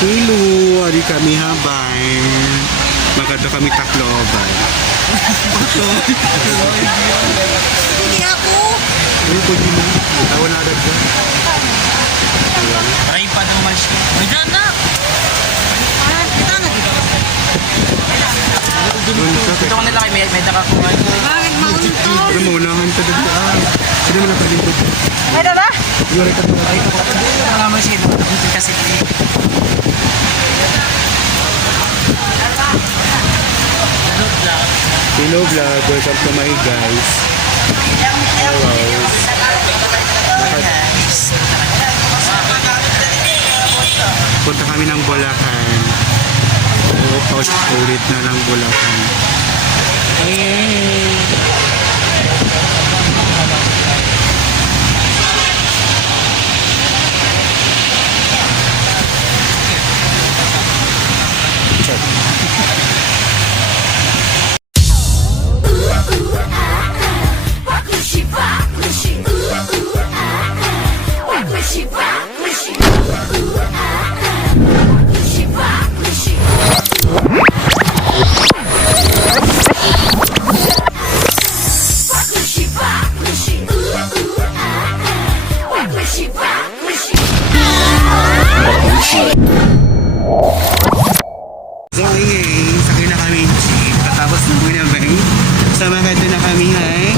Hello, ari kami habay. Maganda kami Tacloban. Hindi ako. Ano po din mo? Tawa na agad ko. Try pa naman siya. Kita na. Kita na dito. Dito ko nila kay may nakakuha. Bakit maunto? Pero maunahan ka doon. Sino mo nakalimutan? Ay, dada? Yuri ka doon. Ay, ito ko. Wala naman siya. Nakunti kasi. Hello vlog, welcome to my guys. Hello. Punta kami ng Bulacan. Ulit na ng Bulacan. So ngayon, sakay na kami yung jeep. Katapos na muna ba eh? So maganda na kami ay.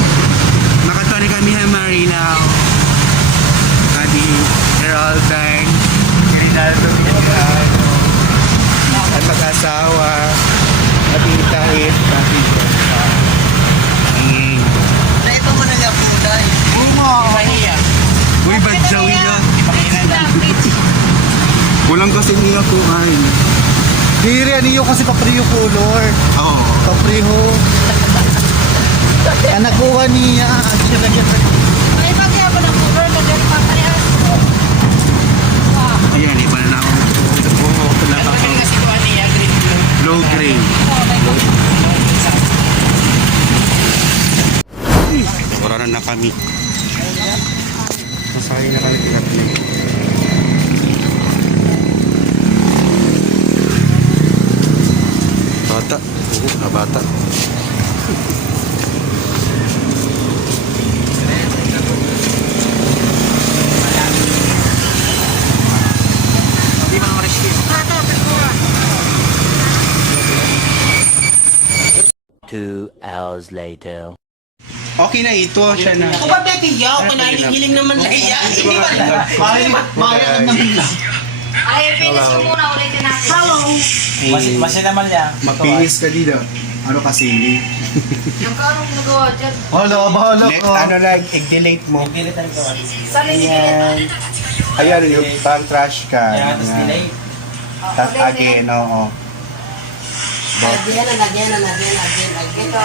Makatoni kami ha Marilao. Adi, Geraldine, Rinaldo, Rinaldo. At mag-asawa. At itahit. Naito mo na niya po, dahil. Mahiya. Uy, badyaw yan. Ipakinan na. Kulang kasi niya ko ay. Diri, ano yung kasi papriyo color. Oo. Papriyo. Anak kuha niya. Ay, bagay ako ng color, magari pa parehas. Ayan, iba na ako. Oo, Ano ba kasi kuha niya? Green blue. low grade. Wala na kami. Masakay na kami. Bata. Oo, na bata. Hindi mo naman rescue. 2 hours later. Okay na ito, siya na. Kung ba beti yaw, kinahiling-hiling naman na iya. Hindi ba lang? Mahal naman lang. Ay, finish ko muna ulitin natin. Hello. Mas naman niya. Mapinis ka dito. Ano kasi? Ang kaanong nagawa dyan? Bahala Next, ka. ano lang, i-delete mo. Pilit ang gawa. Saan Ayan. Ayan, yung pang trash can. Kaya tapos Ayan. delay. Tapos again, oo. Again and again and again, again. Ito.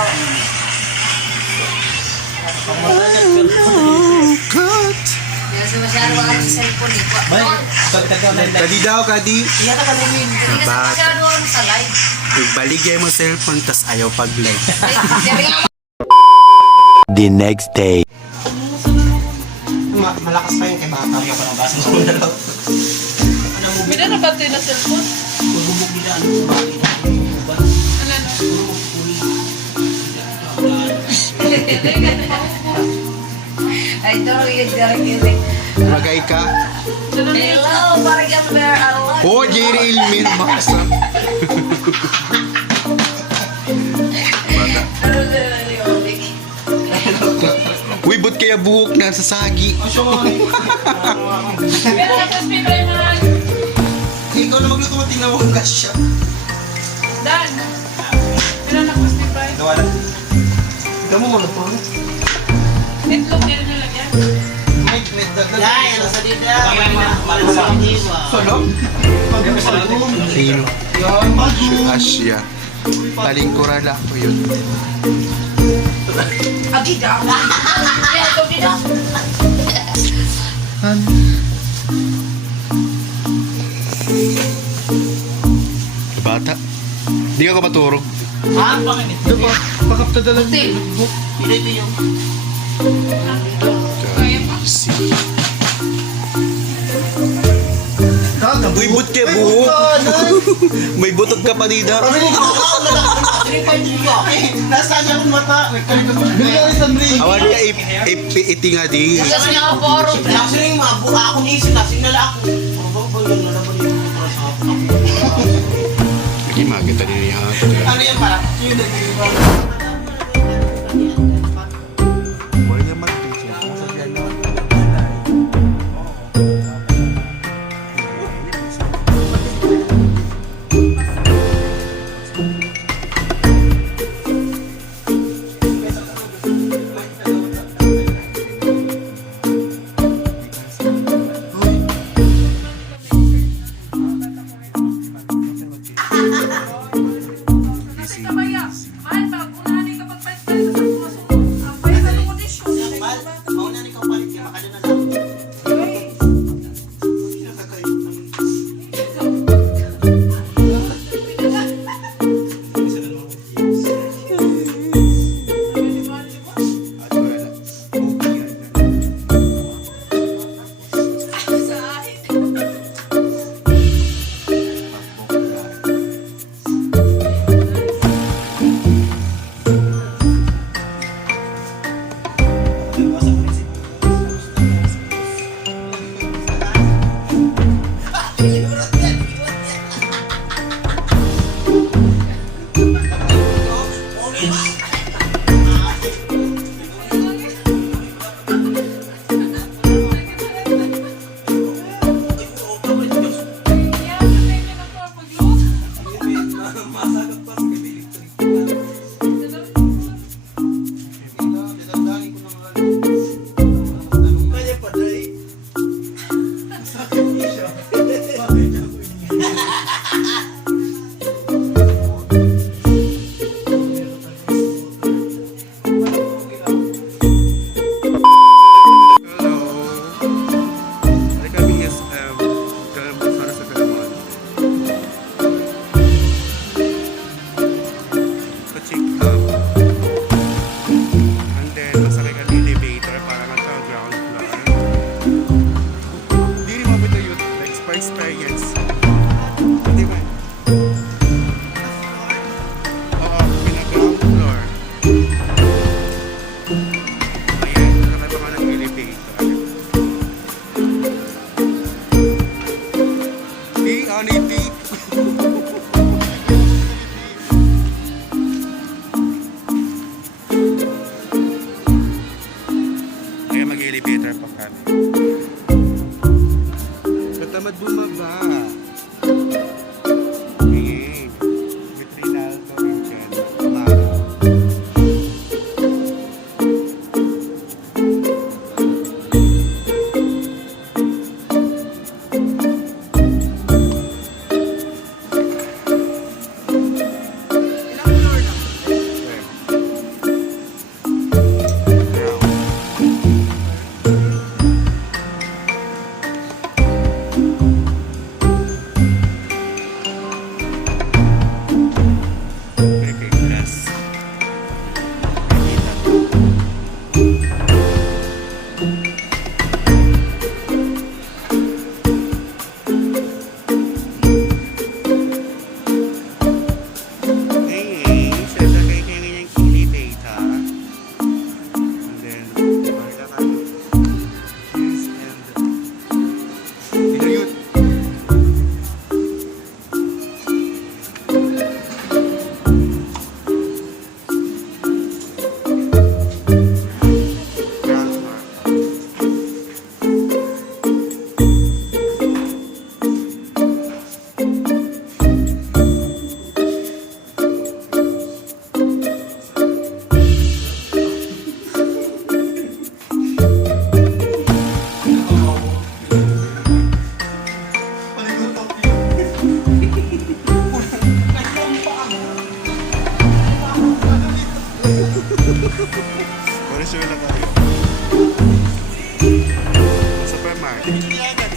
Kasi masyado ang cellphone eh. Kadi daw, kadi. Iya ka kanimig. Hindi kasi masyado ang sa live. Igbaligay mo cellphone, tas ayaw pag-live. The next day. Malakas pa yung kay bata. Ayaw pa ng basa sa mga dalaw. Bila na ba ito na cellphone? Magbubog nila. Ano ba? Ay, ito yung direct. Magay ka. Hello, parang yung bear. Oh, Jerry Ilmin, masa. Uy, ba't kaya buhok na sa sagi? Ikaw na magluto mo, tingnan mo kung kasya. Dan. Bila na gusto pa. Wala. Tingnan mo mga po. Itlog din nilagyan. Dahil, ano sa dito? Solo? Sino? Yan, bago. Asya. Palingkuran lang ko yun. Agida. Ay, ito dito. Bata. Di ka maturog. Ha? Bakit? Diba? Pakapta dalang Ate. Ito yung Kaya pa. See. Dagang Uy, but ka buhok. May butot ka pa dito. Nasaan niya akong mata? Bigyan isang ring. Awan niya iti nga di. Kasi nga ako poro. Kasi rin mabuha ako ni Isin. Kasi nala ako. Hindi makita niya Ano yan para? Yun na Wala niya mag-teach. Mauna ni kang palit. Makada na lang. Experience. Di ba? Oo, pinag-ground floor. Ayan, nakita ka ng elevator. Di, honey, Kaya mag-elevator pa kami. Katamad bumaba. Okay. Vitrinal Corinthian. Mara. Ilang floor na? Wala siya lang kayo. Supermarket.